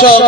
Chuck.